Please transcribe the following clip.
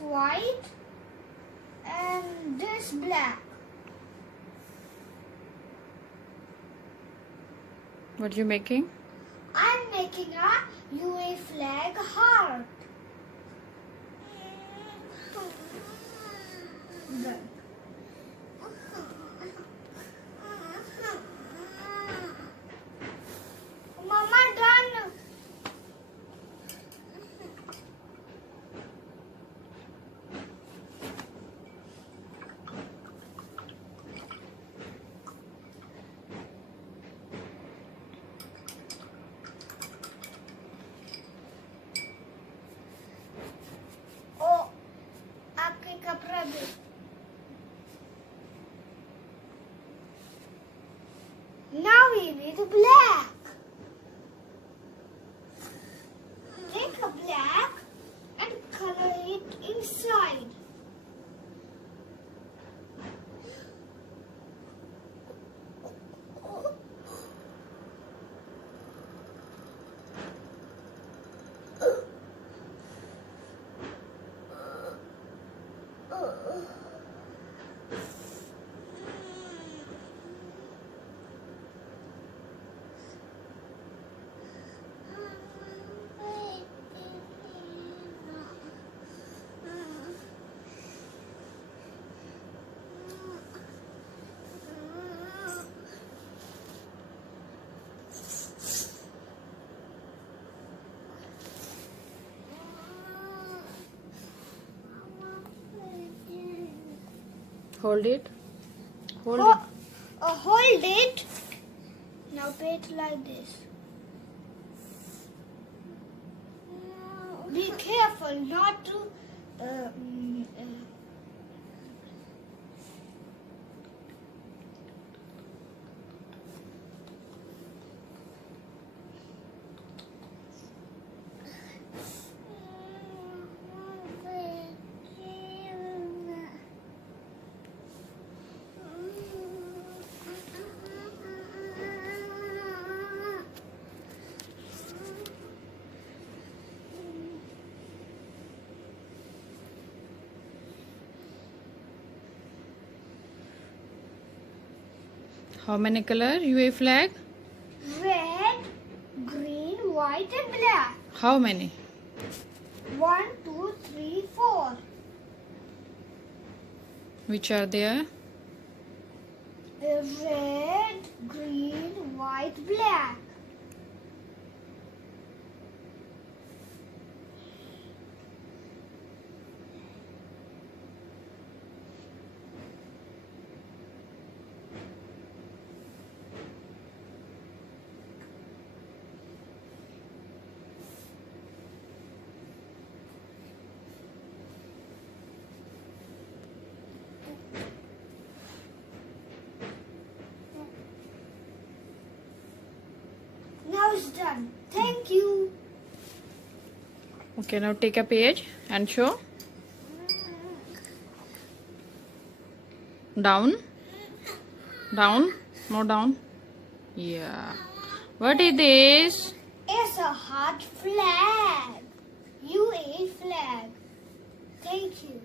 white and this black. What are you making? I'm making a UA flag heart. Done. Mama, done. Oh, आपके कपड़ा भी. Now we need black. Take a black and color it inside. Hold it. Hold Ho- it. Hold it. Now put it like this. Be careful not to. How many color UA flag? Red, green, white, and black. How many? 1, 2, 3, 4. Which are there? Red, green, white, black. Now it's done. Thank you. Okay, now take a page and show. Down. Down. More down. Yeah. What is this? It's a hot flag. UA flag. Thank you.